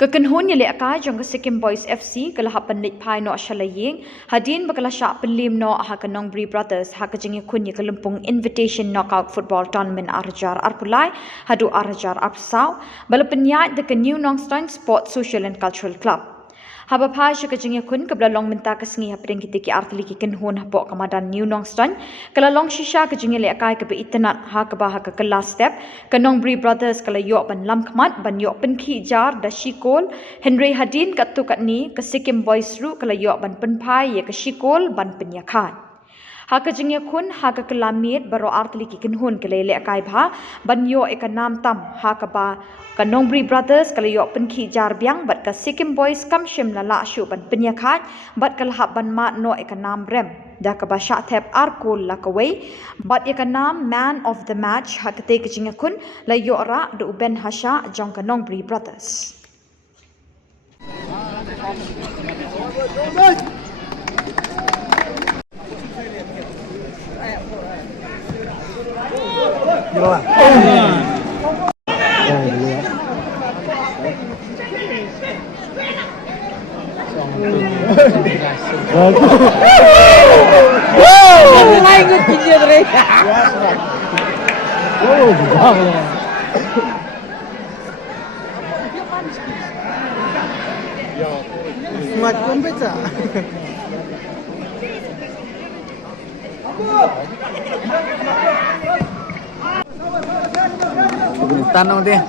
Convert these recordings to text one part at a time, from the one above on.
Kekenhun yali akai jong Sikkim Boys FC kelahapan Leit Phai no Shah Ïing hadin bakala Shah pelim no ha ke Nongbri brothers ha ke jingi kun ye kelempung invitation knockout football tournament arjar arpulai hadu arjar arpsau bala penyat de ke New Nongstoin Sport Social and Cultural Club. Haba Phai sya ke jingi kun kebla long minta ke sengi ha pring kiti ki artli ki kenhun ha pok kamadan New Nongstoin kala long shisha ke jingi le akai ke be itenat ha ke bah ke kelas step ke Nongbri brothers kala yok ban lam kmat ban yok pen ki jar da shikol Henry hadin kat tu kat ni ke Sikkim Boys ru kala yok ban pen Phai ye ke shikol ban penyakat. Ha ke jengya kun ha ke kelamit baro artli ki kenhun ke lele akai bha ban yok e ke nam tam ha ke ba ke Nongbri brothers kala yok pen ki jar biang bat ke Sikkim Boys kam shim la la shu ban penyakat bat kala hab ban mat no e ke nam rem da ke ba sha thep arkul la ke wei bat ye ke nam man of the match ha ke te ke jengya kun la yok ra de uben hasha jong ke Nongbri brothers. Smart komputer. Tanong dia.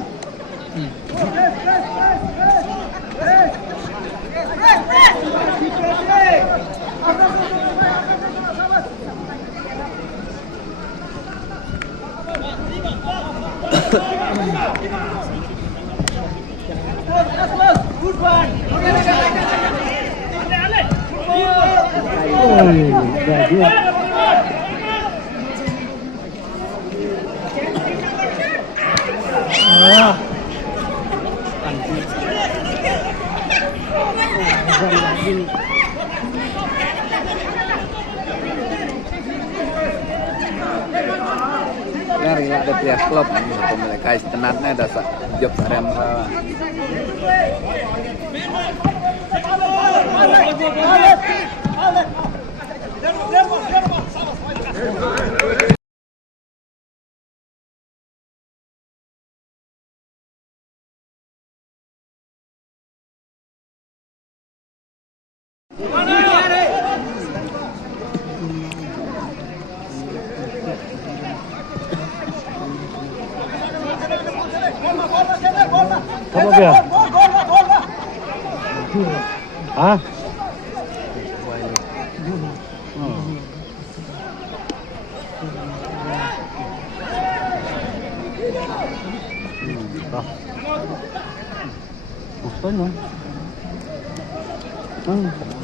Dari ada pihak klub mereka istenatnya dasar job rem. Apa dia? Hah? Bosco.